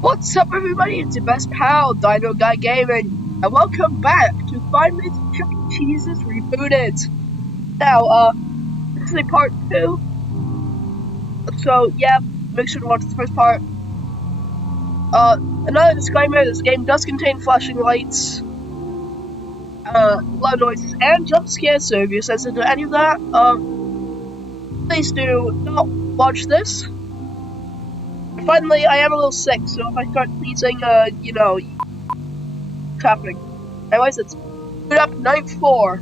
What's up, everybody? It's your best pal, Dino Guy Gaming, and welcome back to Five Minutes of Chuck E. Cheese's Rebooted. Now, this is a part 2, so yeah, make sure to watch the first part. Another disclaimer, this game does contain flashing lights, loud noises, and jump scares, so if you're sensitive to any of that, please do not watch this. And finally, I am a little sick, so if I start sneezing, it's happening. Anyways, it's Boot Up Night 4.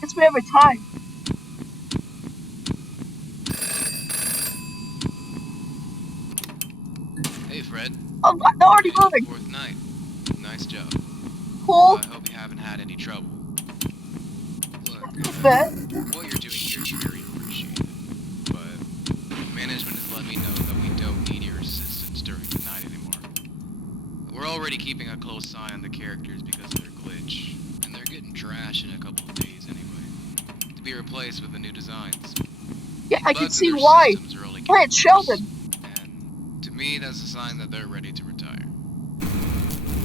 Gets me every time. Hey, Fred. Oh, what? They're already moving. Fourth night. Nice job. Cool. I hope you haven't had any trouble. Look, Bet. what you're doing here is very appreciated, but management has let me know that we don't need your assistance during the night anymore. We're already keeping a close eye on the characters because of their glitch, and they're getting trash in a couple of days anyway, to be replaced with the new designs. Yeah, I can see why. Why, it's Sheldon. And to me, that's a sign that they're ready to retire.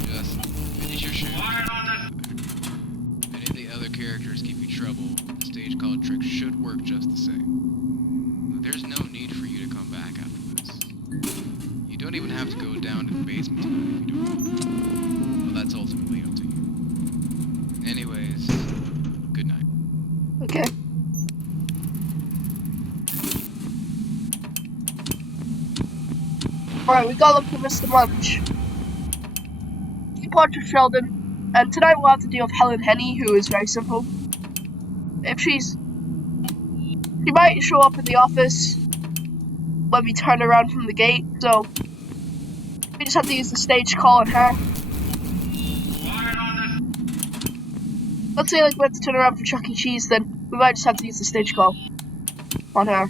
Just finish your shift. If any of the other characters give you trouble, the stage called trick should work just the same. There's no need for you to come back after this. You don't even have to go down to the basement tonight if you don't want to. But that's ultimately up to you. Anyways, good night. Okay. Alright, we gotta look for Mr. Munch. Keep watch of Sheldon. And tonight we'll have to deal with Helen Henny, who is very simple. She might show up in the office when we turn around from the gate, so we just have to use the stage call on her. Let's say like we have to turn around for Chuck E. Cheese, then we might just have to use the stage call on her.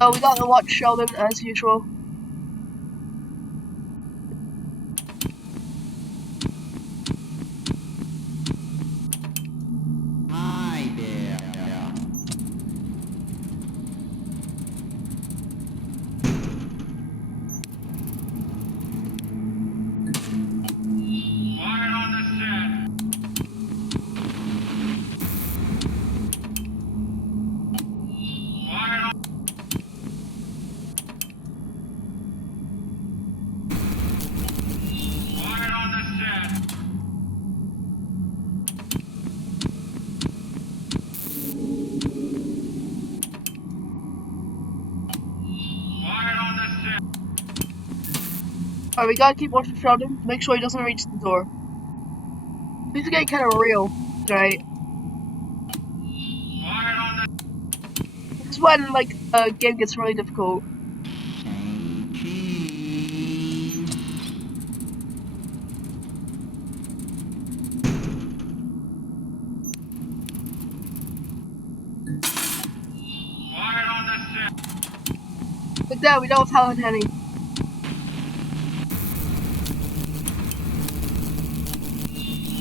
So we got to watch Sheldon as usual. Hi there. Quiet on the set. Quiet on. Quiet on the set. Quiet on the set. Alright, we gotta keep watching Sheldon. Make sure he doesn't reach the door. These are getting kind of real tonight. Quiet on the. This is when, like, a game gets really difficult. Quiet on the set. Like that, we know it's Helen Henny.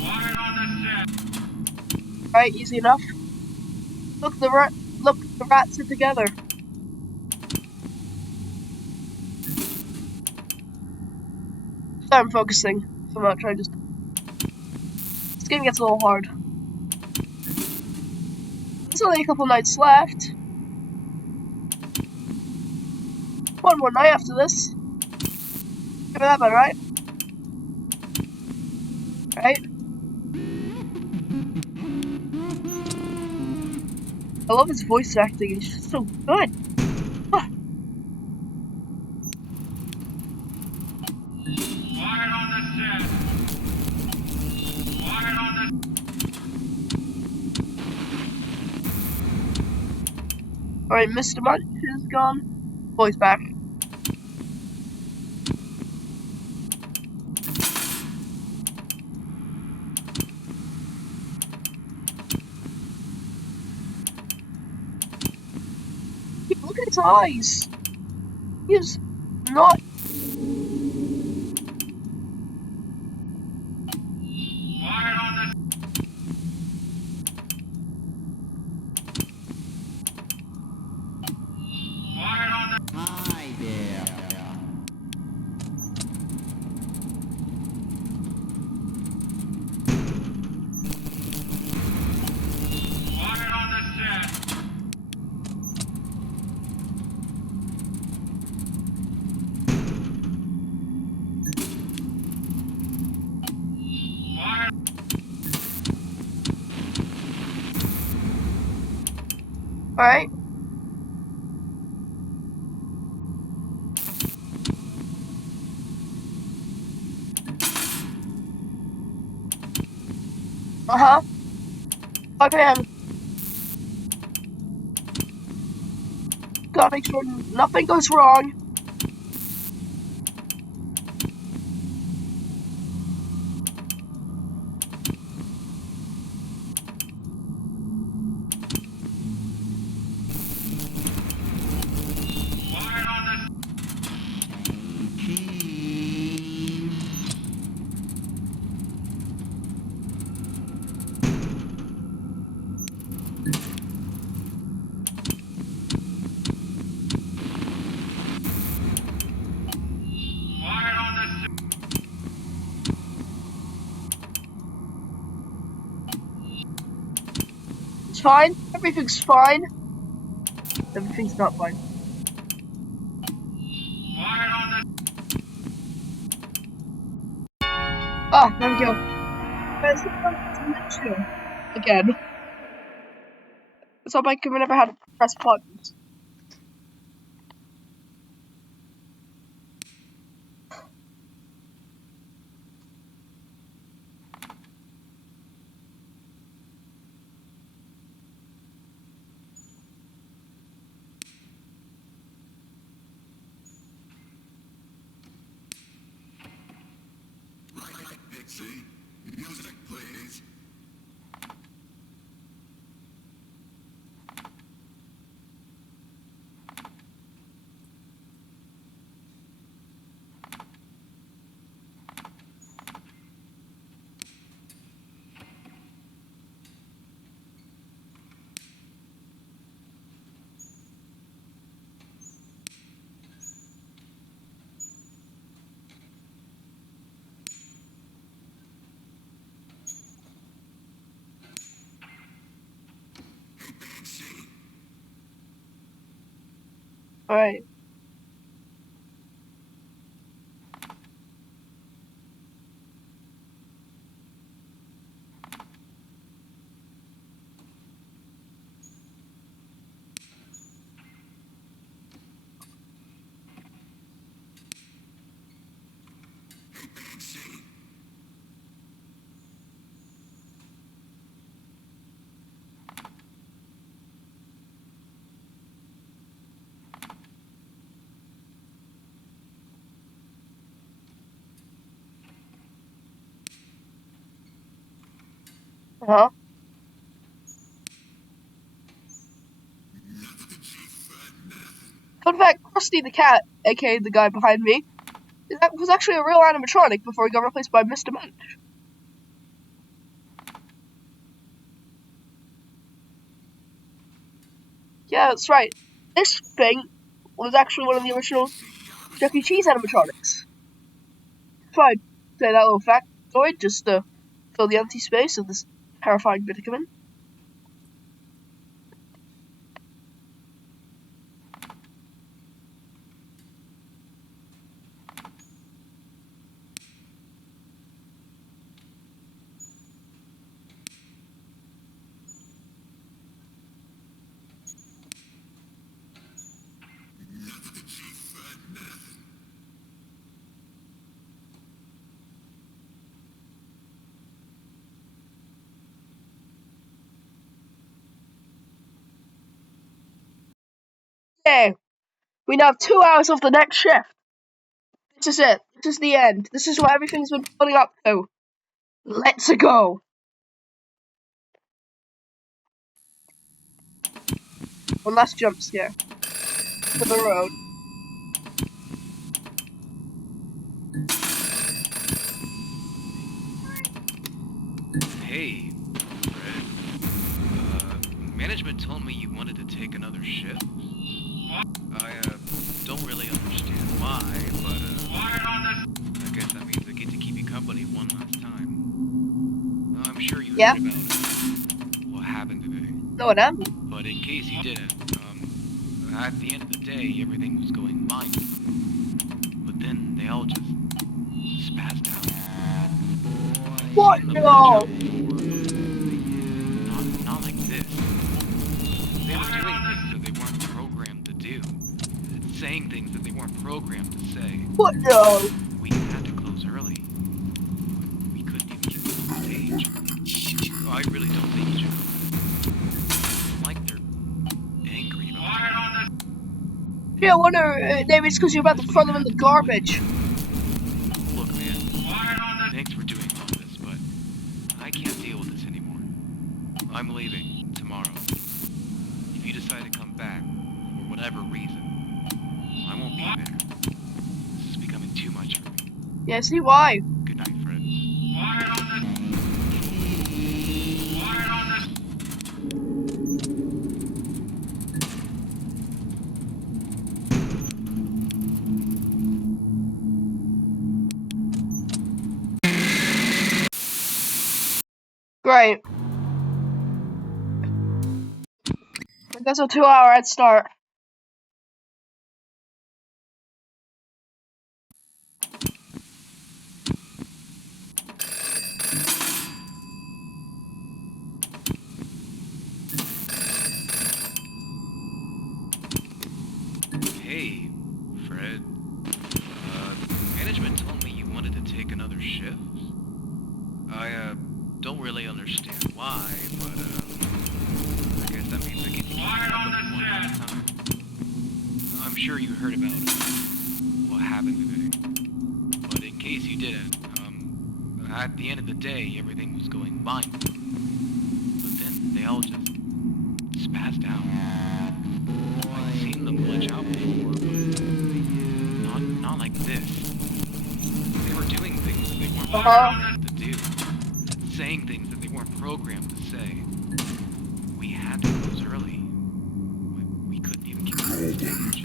Quiet on the set. Right, easy enough. Look, the rats are together. Sorry, I'm focusing so much. This game gets a little hard. There's only a couple nights left. One more night after this. Give me that one, right? Right? I love his voice acting. It's just so good. Quiet on the set. Quiet on the. Alright, Mr. Munch is gone. Voice back. Look at his eyes. He is not. Alright. Uh-huh. 5 a.m. Gotta make sure nothing goes wrong. Quiet on the quiet on the set. It's fine. Everything's fine. Everything's not fine. Quiet on the Ah, there we go. Where's the connection? Again. It's not like we never had to press buttons. Pixie, music, please. Pixie. Alright. Pixie. Uh-huh. Fun fact, Krusty the Cat, aka the guy behind me, that was actually a real animatronic before he got replaced by Mr. Munch. Yeah, that's right. This thing was actually one of the original Chuck E. Cheese animatronics. Fine. Say that little factoid just to fill the empty space of this terrifying predicament. Okay, we now have 2 hours of the next shift. This is it. This is the end. This is what everything's been building up to. Let's go. One last jump scare. To the road. Hey, Fred. Management told me you wanted to take another shift. I don't really understand why, but quiet on the I guess that means I get to keep you company one last time. I'm sure you Yeah. heard about what happened today. No, it happened. But in case you didn't, at the end of the day, everything was going fine. But then they all just spazzed out. What? Seen them No. before. Not like this. They were doing programmed to say. What no? We had to close early. We couldn't even get to the stage. I really don't think you should. It's like they're angry about Quiet on this. Yeah, I wonder, maybe it's because you're about to throw them in the garbage. Look, man, Quiet on this. thanks for doing all this, but I can't deal with this anymore. I'm leaving tomorrow. If you decide to come back, for whatever reason, I won't be there. This is becoming too much for me. Yeah, see why? Good night, Fred. Quiet on this. Quiet on this. Great. That's a 2-hour head start. Hey, Fred. Management told me you wanted to take another shift. I, don't really understand why, but, I guess that means I get to keep Quiet up on with this one set. last time. I'm sure you heard about what happened today. But in case you didn't, at the end of the day, everything was going fine. But then they all just spazzed out. I've seen them glitch out before, but not like this. They were doing things that they weren't programmed to do. Saying things that they weren't programmed to say. We had to close early. We couldn't even get to the stage.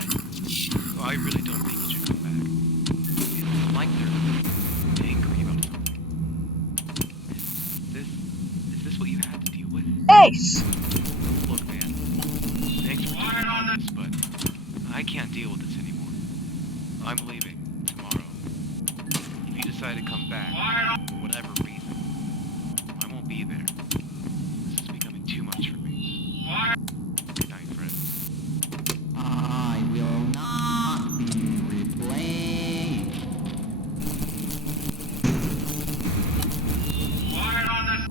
I really don't think you should come back. It's like they're angry about something. Is this what you had to deal with? Ace! Look, man. Thanks for doing all this, but I can't deal with this anymore. I'm leaving tomorrow. If you decide to come back, for whatever reason, I won't be there. This is becoming too much for me. Good night, Fred. I will not be replayed. Quiet on this.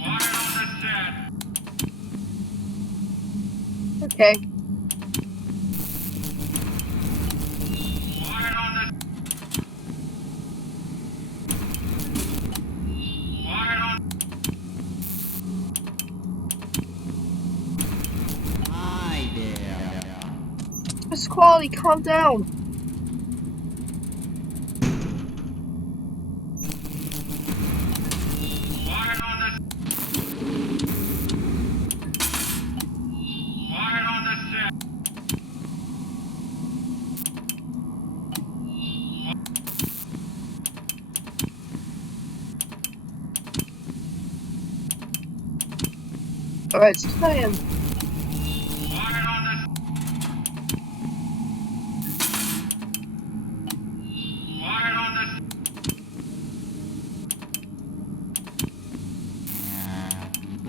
Quiet on this set. Okay. Quiet on this. Quiet on. Hi there. Miss Quality, calm down. Quiet on this. Quiet on this set. Alright, it's 10 a.m. Quiet on this. Quiet on this. Happy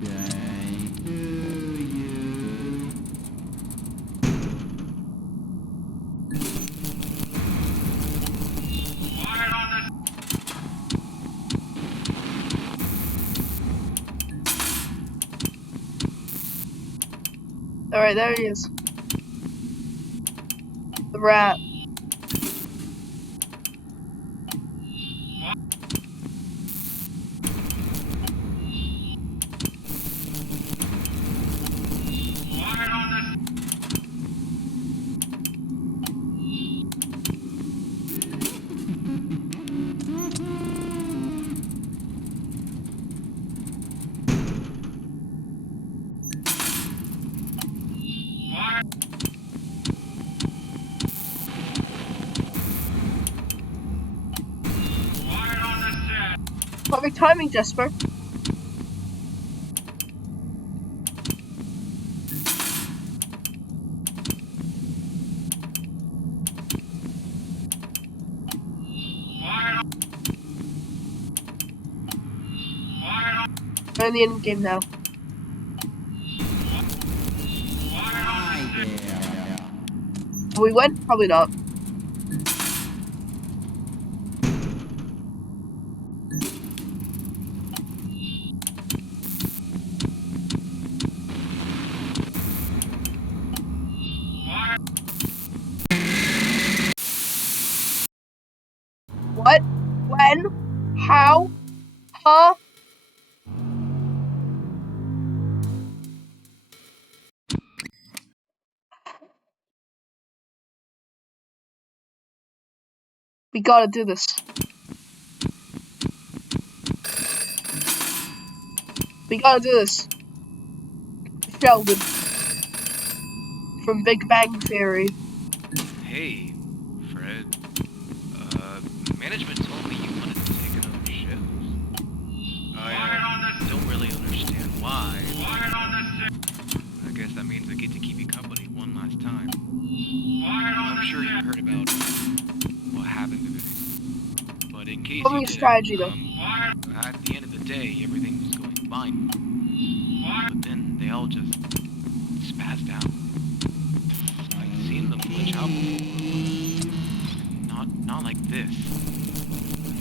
birthday to you. Quiet on this. Alright, there he is. The rat. Quiet on this. Quiet. Quiet on this set. Perfect timing, Jesper. We're in the end game now. Hi there. Will we win? Probably not. What? When? How? Huh? We gotta do this. We gotta do this. Sheldon. From Big Bang Theory. Hey, Fred. Management told me you wanted to take another shift. I don't really understand why. I guess that means I get to keep you company one last time. I'm sure you heard about what happened today. But in case What you was didn't, strategy though? at the end of the day, everything was going fine. But then they all just spazzed out. I'd seen them glitch out before, but not like this.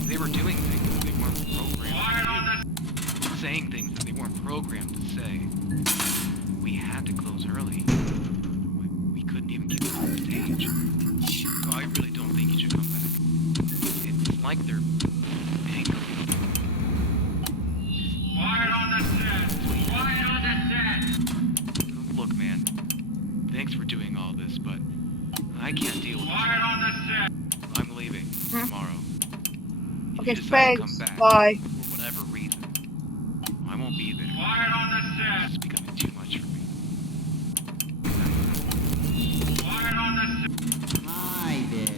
They were doing things that they weren't programmed to do. Saying things that they weren't programmed to say. We had to close early. We couldn't even get on the stage. I really don't think you should come back. It's like they're angry. Look, man. Thanks for doing all this, but I can't deal with this. I'm leaving tomorrow. If Okay, you decide to come thanks. back, Bye. for whatever reason, I won't be there. This is becoming too much for me. Hi there.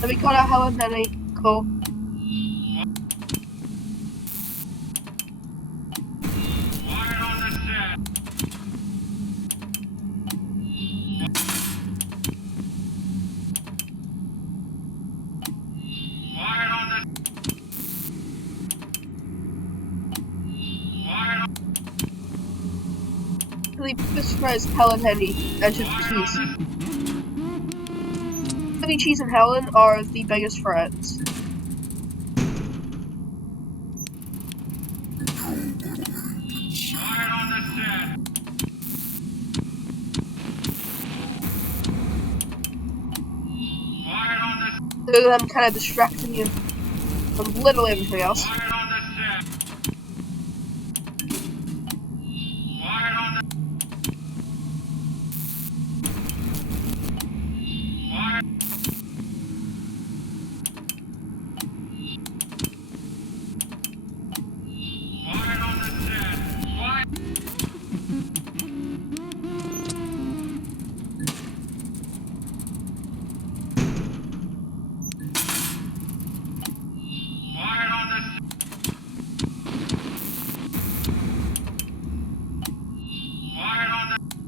Let me call out Helen Henny. Cool. This is Helen Henny and Chili Cheese. Chili Cheese and Helen are the biggest friends. So them kind of distracting you from literally everything else.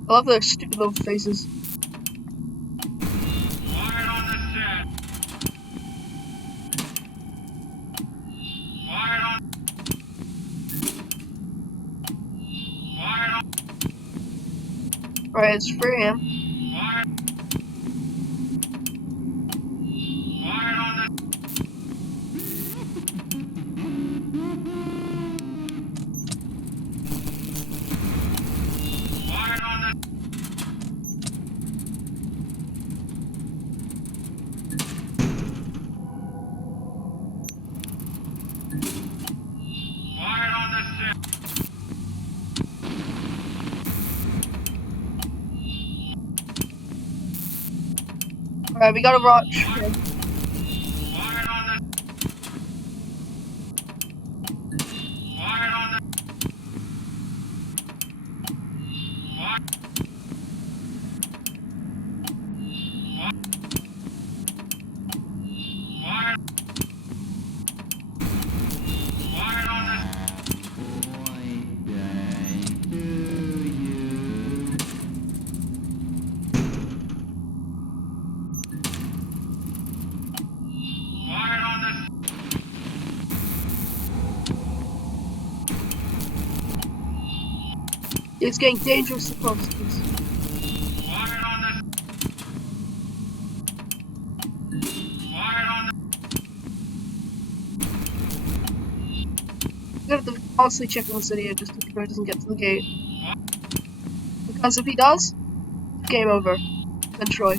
I love those stupid little faces. Right, it's free him. Alright, we gotta watch. Boy, day to you. It's getting dangerously close. Quiet on the... Quiet on the... I'm gonna have to constantly check on this idiot just to make sure he doesn't get to the gate. Because if he does, game over. Then Troy.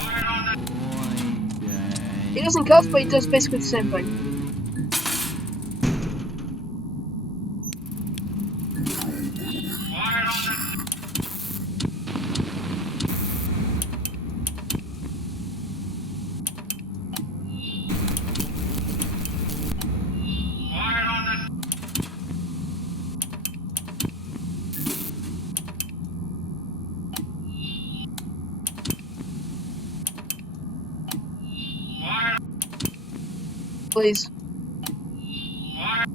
Quiet on the... He doesn't cuss, but he does basically the same thing. Quiet on the... Quiet on the... Quiet... Please. Quiet...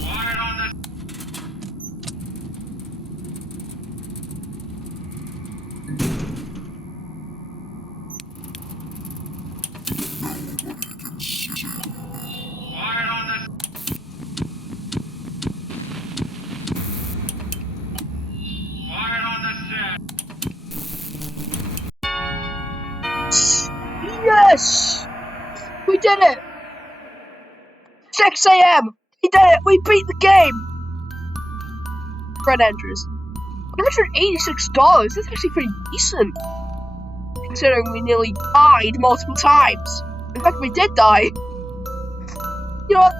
Quiet on the... Quiet on the... Quiet on the set. Yes! We did it! 6 AM! We did it! We beat the game! Fred Andrews. $186. That's actually pretty decent. Considering we nearly died multiple times. In fact, we did die. You know what?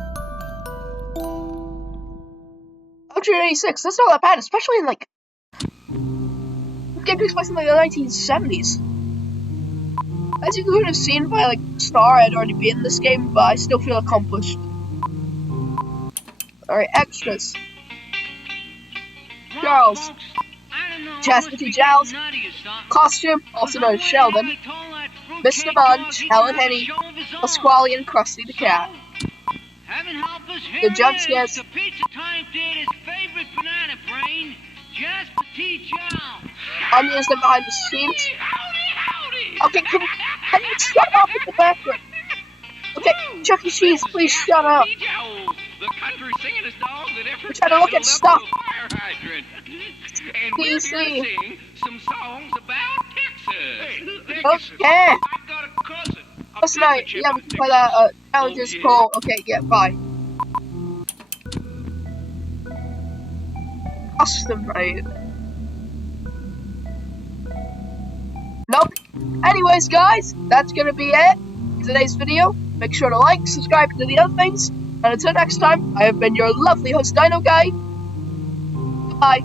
186, that's not that bad, especially in like... the game takes place in like the 1970s. As you could have seen by like Star, I'd already been in this game, but I still feel accomplished. Alright, extras. Charles. Chastity Giles. Costume, also known as Sheldon. Mr. Munch, Helen Henny, Pasquale, and Krusty the Cat. The jump scares. The Pizza Time Theater's favorite banana brain, Jasper T. Chow. Onions and behind the scenes. Okay, can you shut up in the background? Okay, Chuck E. Cheese, please shut up. The country singing dog that ever We're trying to look at stuff. fire hydrant. And we're Please here to see. sing some songs about Texas. Okay. I've got a cousin. a Last night, pizza chip yeah, we in can play that, challenges yeah? call. Okay, yeah, bye. Custom, right? Nope. Anyways, guys, that's gonna be it for today's video. Make sure to like, subscribe, and do the other things. And until next time, I have been your lovely host, Dino Guy. Goodbye.